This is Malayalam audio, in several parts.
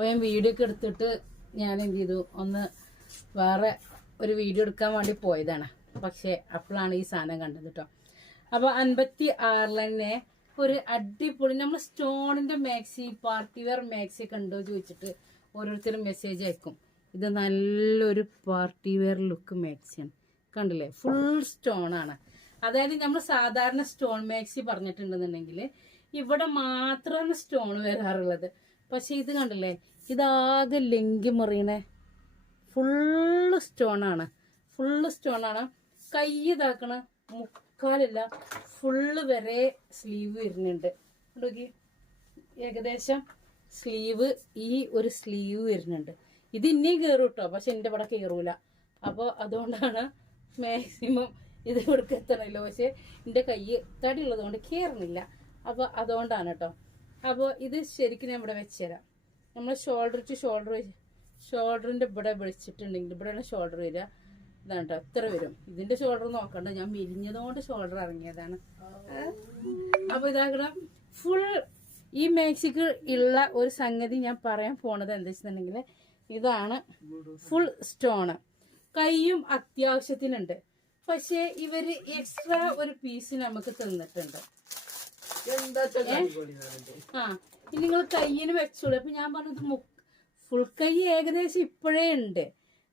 അപ്പോൾ ഞാൻ വീഡിയോ ഒക്കെ എടുത്തിട്ട് ഞാൻ എന്ത് ചെയ്തു? ഒന്ന് വേറെ ഒരു വീഡിയോ എടുക്കാൻ വേണ്ടി പോയതാണ്. പക്ഷേ അപ്പോഴാണ് ഈ സാധനം കണ്ടത് കേട്ടോ അപ്പോൾ അൻപത്തി തന്നെ ഒരു അടിപൊളി നമ്മൾ സ്റ്റോണിന്റെ മാക്സി പാർട്ടി വെയർ മാക്സി കണ്ടോ ചോദിച്ചിട്ട് ഓരോരുത്തരും മെസ്സേജ് അയക്കും. ഇത് നല്ലൊരു പാർട്ടി വെയർ ലുക്ക് മാക്സിയാണ് കണ്ടില്ലേ? ഫുൾ സ്റ്റോൺ ആണ്. അതായത് നമ്മൾ സാധാരണ സ്റ്റോൺ മാക്സി പറഞ്ഞിട്ടുണ്ടെന്നുണ്ടെങ്കിൽ ഇവിടെ മാത്രമാണ് സ്റ്റോൺ വരാറുള്ളത് പക്ഷെ ഇത് കണ്ടില്ലേ? ഇതാകെ ലെങ്കി മറിയണേ. ഫുള്ള് സ്റ്റോൺ ആണ്. ഫുള്ള് സ്റ്റോൺ ആണ്. കൈ ഇതാക്കണ മുക്കാലില്ല ഫുള്ള് വരെ സ്ലീവ് വരുന്നുണ്ട്. നോക്കി ഏകദേശം സ്ലീവ് ഈ ഒരു സ്ലീവ് വരുന്നുണ്ട്. ഇത് ഇനിയും കയറും കേട്ടോ പക്ഷെ എന്റെ ഇവിടെ കയറൂല അപ്പോൾ അതുകൊണ്ടാണ് മാക്സിമം ഇത് ഇവിടേക്ക് എത്തണില്ല പക്ഷെ എന്റെ കൈ തടിയുള്ളത് കൊണ്ട് കയറുന്നില്ല അപ്പോൾ അതുകൊണ്ടാണ് കേട്ടോ. അപ്പോൾ ഇത് ശരിക്കും ഞാൻ ഇവിടെ വെച്ചുതരാം. നമ്മൾ ഷോൾഡർ ടു ഷോൾഡർ ഷോൾഡറിന്റെ ഇവിടെ വിളിച്ചിട്ടുണ്ടെങ്കിൽ ഇവിടെയാണ് ഷോൾഡർ വരിക. ഇതാണ് കേട്ടോ എത്ര വരും. ഇതിന്റെ ഷോൾഡർ നോക്കണ്ട ഞാൻ മെലിഞ്ഞതുകൊണ്ട് ഷോൾഡർ ഇറങ്ങിയതാണ്. അപ്പോൾ ഇതാകണം ഫുൾ ഈ മാക്സിക്ക് ഉള്ള ഒരു സംഗതി ഞാൻ പറയാൻ പോണത് എന്താ വെച്ചിട്ടുണ്ടെങ്കിൽ ഇതാണ് ഫുൾ സ്റ്റോണ് കൈയും അത്യാവശ്യത്തിനുണ്ട്. പക്ഷേ ഇവർ എക്സ്ട്രാ ഒരു പീസ് നമുക്ക് തന്നിട്ടുണ്ട്. ആ ഇനി നിങ്ങൾ കയ്യിന് വെച്ചോളൂ അപ്പൊ ഞാൻ പറഞ്ഞത് ഫുൾ കൈ ഏകദേശം ഇപ്പോഴേ ഉണ്ട്.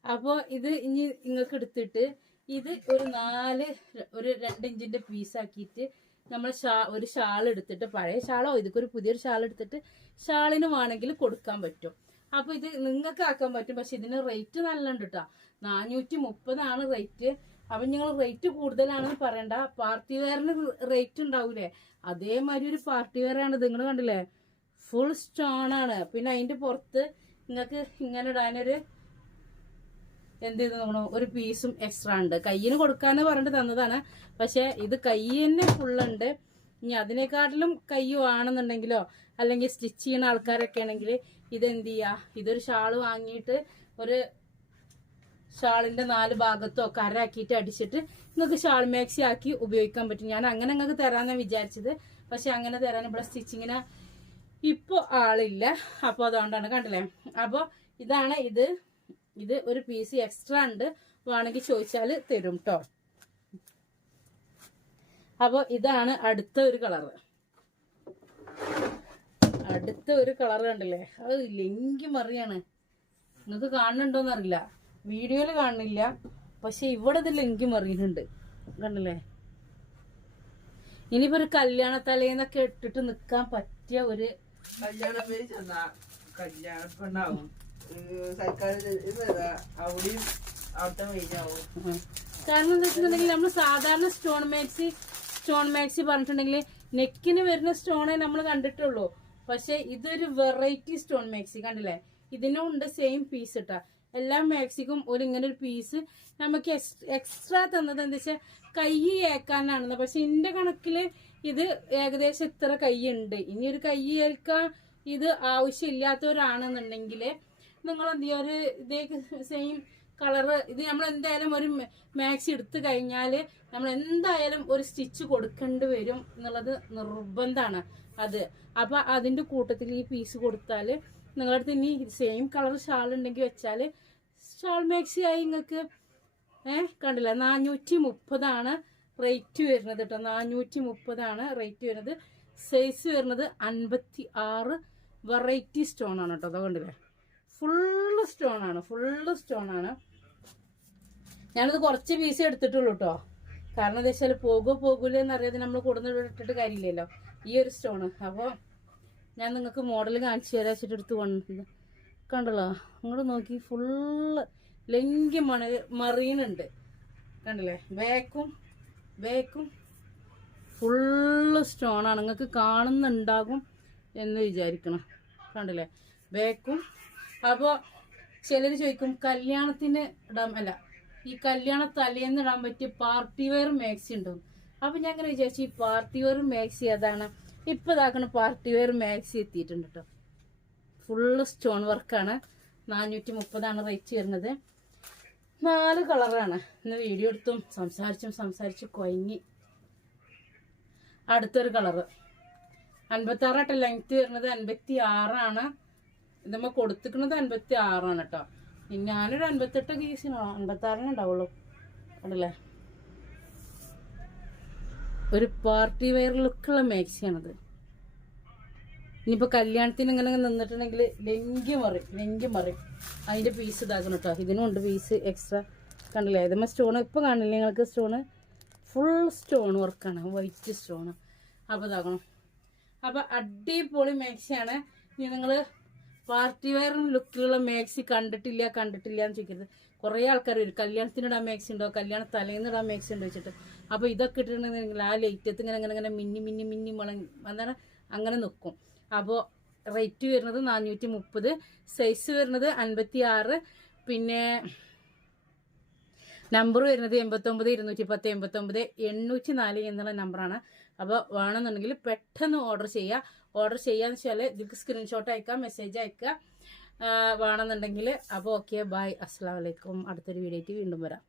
അപ്പോൾ ഇത് ഇനി നിങ്ങൾക്ക് എടുത്തിട്ട് ഇത് ഒരു നാല് ഒരു രണ്ട് ഇഞ്ചിന്റെ പീസാക്കിയിട്ട് നമ്മൾ ഷാ ഒരു ഷാൾ എടുത്തിട്ട് പഴയ ഷാളോ ഇതൊക്കെ പുതിയൊരു ഷാൾ എടുത്തിട്ട് ഷാളിന് വേണമെങ്കിൽ കൊടുക്കാൻ പറ്റും. അപ്പൊ ഇത് നിങ്ങൾക്ക് ആക്കാൻ പറ്റും. പക്ഷെ ഇതിന് റേറ്റ് നല്ലുണ്ട് കേട്ടോ നാനൂറ്റി മുപ്പതാണ് റേറ്റ് അപ്പൊ ഞങ്ങൾ റേറ്റ് കൂടുതലാണെന്ന് പറയണ്ട. പാർട്ടി വെയറിന് റേറ്റ് ഉണ്ടാവൂലേ? അതേമാതിരി ഒരു പാർട്ടി വെയർ ആണ് നിങ്ങൾ കണ്ടില്ലേ? ഫുൾ സ്റ്റോൺ ആണ്. പിന്നെ അതിന്റെ പുറത്ത് നിങ്ങൾക്ക് ഇങ്ങനെ ഇടാനൊരു എന്ത് ചെയ്ത് നോക്കണം? ഒരു പീസും എക്സ്ട്രാ ഉണ്ട്. കയ്യിന് കൊടുക്കാന്ന് പറഞ്ഞിട്ട് തന്നതാണ്. പക്ഷെ ഇത് കൈ തന്നെ ഫുള്ളുണ്ട് ഇനി അതിനെക്കാട്ടിലും കൈ ആണെന്നുണ്ടെങ്കിലോ അല്ലെങ്കിൽ സ്റ്റിച്ച് ചെയ്യുന്ന ആൾക്കാരൊക്കെ ആണെങ്കിൽ ഇതെന്ത് ചെയ്യുക ഇതൊരു ഷാൾ വാങ്ങിയിട്ട് ഒരു ഷാളിന്റെ നാല് ഭാഗത്തോ കരാക്കിയിട്ട് അടിച്ചിട്ട് നിങ്ങൾക്ക് ഷാൾ മാക്സി ആക്കി ഉപയോഗിക്കാൻ പറ്റും. ഞാൻ അങ്ങനെ നിങ്ങൾക്ക് തരാന്ന് വിചാരിച്ചത്. പക്ഷെ അങ്ങനെ തരാൻ ഇവിടെ സ്റ്റിച്ചിങ്ങിന് ഇപ്പോൾ ആളില്ല. അപ്പോൾ അതുകൊണ്ടാണ് കണ്ടില്ലേ? അപ്പോൾ ഇതാണ് ഇത്. ഇത് ഒരു പീസ് എക്സ്ട്രാ ഉണ്ട്. വേണമെങ്കിൽ ചോദിച്ചാൽ തരും കേട്ടോ അപ്പോൾ ഇതാണ് അടുത്ത ഒരു കളർ അടുത്ത ഒരു കളർ കണ്ടില്ലേ? അത് ലെങ്കി മറിയാണ്. നിങ്ങൾക്ക് കാണുന്നുണ്ടോന്ന് അറിയില്ല വീഡിയോയിൽ കാണുന്നില്ല പക്ഷെ ഇവിടെ ഇത് എനിക്ക് മറിയുന്നുണ്ട് കണ്ടില്ലേ? ഇനിയിപ്പോ ഒരു കല്യാണ തലേന്നൊക്കെ ഇട്ടിട്ട് നിക്കാൻ പറ്റിയ ഒരു കല്യാണം പേര് ചെന്നാ കല്യാണ പെണ്ണാവും സർക്കാർ അവിടെയും അവിടുത്തെ മെയിനാവും ഉം. കാരണം എന്താ വെച്ചിട്ടുണ്ടെങ്കിൽ നമ്മൾ സാധാരണ സ്റ്റോൺ മാക്സി സ്റ്റോൺ മാക്സി പറഞ്ഞിട്ടുണ്ടെങ്കിൽ നെക്കിന് വരുന്ന സ്റ്റോണേ നമ്മൾ കണ്ടിട്ടുള്ളൂ. പക്ഷെ ഇതൊരു വെറൈറ്റി സ്റ്റോൺ മാക്സി കണ്ടില്ലേ? ഇതിനും ഉണ്ട് സെയിം പീസ് ഇട്ടാ. എല്ലാ മാക്സിക്കും ഒരു ഇങ്ങനെ ഒരു പീസ് നമുക്ക് എക്സ്ട്രാ തന്നത് എന്താ വെച്ചാൽ കൈ ഏക്കാനാണെന്ന്. പക്ഷെ എന്റെ കണക്കിൽ ഇത് ഏകദേശം ഇത്ര കൈ ഉണ്ട് ഇനി ഒരു കൈ ഏൽക്കാൻ ഇത് ആവശ്യമില്ലാത്തവരാണെന്നുണ്ടെങ്കിൽ നിങ്ങൾ എന്ത് ചെയ്യുക ഒരു ഇതേ സെയിം കളറ് ഇത് നമ്മൾ എന്തായാലും ഒരു മാക്സി എടുത്തു കഴിഞ്ഞാൽ നമ്മൾ എന്തായാലും ഒരു സ്റ്റിച്ച് കൊടുക്കേണ്ടി വരും എന്നുള്ളത് നിർബന്ധമാണ് അത്. അപ്പം അതിന്റെ കൂട്ടത്തിൽ ഈ പീസ് കൊടുത്താൽ നിങ്ങളുടെ അടുത്ത് ഇനി സെയിം കളർ ഷാൾ ഉണ്ടെങ്കിൽ വെച്ചാൽ ഷാൾ മാക്സി ആയി നിങ്ങൾക്ക് ഏഹ് കണ്ടില്ല? നാനൂറ്റി മുപ്പതാണ് റേറ്റ് വരുന്നത് കേട്ടോ നാനൂറ്റി മുപ്പതാണ് റേറ്റ് വരുന്നത്. സൈസ് വരുന്നത് അൻപത്തി ആറ് വെറൈറ്റി സ്റ്റോൺ ആണ് കേട്ടോ അതോ കണ്ടില്ലേ? ഫുള്ള് സ്റ്റോൺ ആണ്. ഫുള്ള് സ്റ്റോൺ ആണ്. ഞാനത് കുറച്ച് പീസ് എടുത്തിട്ടുള്ളൂ കേട്ടോ കാരണം എന്താ വെച്ചാൽ പോകുമോ പോകൂലെന്നറിയാതെ നമ്മൾ കൊടുന്ന് ഇട്ടിട്ട് കാര്യമില്ലല്ലോ. ഈ ഒരു സ്റ്റോണ് അപ്പോൾ ഞാൻ നിങ്ങൾക്ക് മോഡൽ കാണിച്ചു തരാൻ വെച്ചിട്ട് എടുത്ത് കൊണ്ടു കണ്ടല്ലോ? അങ്ങോട്ട് നോക്കി ഫുള്ള് ലെങ്കി മണ മറീനുണ്ട് കണ്ടില്ലേ? ബേക്കും ബാക്കും ഫുള്ള് സ്റ്റോണാണ് നിങ്ങൾക്ക് കാണുന്നുണ്ടാകും എന്ന് വിചാരിക്കണം. കണ്ടില്ലേ? ബേക്കും അപ്പോൾ ചിലർ ചോദിക്കും കല്യാണത്തിന് ഇടാൻ അല്ല ഈ കല്യാണ തലേന്ന് ഇടാൻ പറ്റിയ പാർട്ടി വെയർ മാക്സി ഉണ്ടാവും അപ്പം ഞാൻ അങ്ങനെ വിചാരിച്ചു ഈ പാർട്ടി വെയർ മാക്സി അതാണ് ഇപ്പൊ ഇതാക്കണ പാർട്ടി വെയർ മാക്സി എത്തിയിട്ടുണ്ട് കേട്ടോ ഫുള്ള് സ്റ്റോൺ വർക്കാണ് നാനൂറ്റി മുപ്പതാണ് റേറ്റ് വരുന്നത്. നാല് കളറാണ് ഇന്ന് വീഡിയോ എടുത്തും സംസാരിച്ചും സംസാരിച്ച് കൊയങ്ങി. അടുത്തൊരു കളറ് അൻപത്തി ആറായിട്ട് ലെങ്ത് വരുന്നത് അൻപത്തി ആറാണ് ഇതമ്മ കൊടുത്തിക്കുന്നത് അൻപത്തി ആറാണ് കേട്ടോ ഞാനൊരു അൻപത്തെട്ട് കേസിനോ അൻപത്തി ആറിനുണ്ടാവുള്ളൂ അല്ലേ? ഒരു പാർട്ടി വെയർ ലുക്കുള്ള മാക്സിയാണത് ഇനിയിപ്പോൾ കല്യാണത്തിന് ഇങ്ങനെ നിന്നിട്ടുണ്ടെങ്കിൽ ലെങ്കി മറി ലെങ്കി മറി. അതിന്റെ പീസ് ഇതാക്കണം കേട്ടോ ഇതിനും ഉണ്ട് പീസ് എക്സ്ട്രാ കണ്ടില്ലേ? ഇതുമ്പോൾ സ്റ്റോൺ ഇപ്പോൾ കാണില്ല നിങ്ങൾക്ക് സ്റ്റോണ് ഫുൾ സ്റ്റോൺ വർക്കാണ് വൈറ്റ് സ്റ്റോണ് അപ്പോൾ ഇതാക്കണം. അപ്പോൾ അടിപൊളി മാക്സിയാണ് ഇനി നിങ്ങൾ പാർട്ടി വെയർ ലുക്കിലുള്ള മാക്സി കണ്ടിട്ടില്ല കണ്ടിട്ടില്ല എന്ന് ചോദിക്കരുത്. കുറേ ആൾക്കാർ വരും. കല്യാണത്തിന് ഇടാൻ മാക്സി ഉണ്ടോ? കല്യാണ തലേന്ന് ഇടാൻ മാക്സി ഉണ്ടോ വെച്ചിട്ട് അപ്പോൾ ഇതൊക്കെ ഇട്ടിട്ടുണ്ടെങ്കിൽ ആ ലൈറ്റത്ത് ഇങ്ങനെ അങ്ങനെ അങ്ങനെ മിന്നി മിന്നി മിന്നി മുളങ്ങി എന്താണ് അങ്ങനെ നിൽക്കും അപ്പോൾ റേറ്റ് വരുന്നത് നാനൂറ്റി മുപ്പത് സൈസ് വരുന്നത് അൻപത്തി ആറ് പിന്നെ നമ്പർ വരുന്നത് എൺപത്തൊമ്പത് ഇരുന്നൂറ്റി പത്ത് എൺപത്തൊമ്പത് എണ്ണൂറ്റി നാല് എന്നുള്ള നമ്പറാണ് അപ്പോൾ വേണമെന്നുണ്ടെങ്കിൽ പെട്ടെന്ന് ഓർഡർ ചെയ്യുക ഓർഡർ ചെയ്യാന്ന് വെച്ചാൽ ഇതിൽക്ക് സ്ക്രീൻഷോട്ട് അയക്കാം മെസ്സേജ് അയക്കുക വേണമെന്നുണ്ടെങ്കിൽ അപ്പോൾ ഓക്കെ ബൈ അസ്സാം വലൈക്കും അടുത്തൊരു വീഡിയോയ്ക്ക് വീണ്ടും വരാം.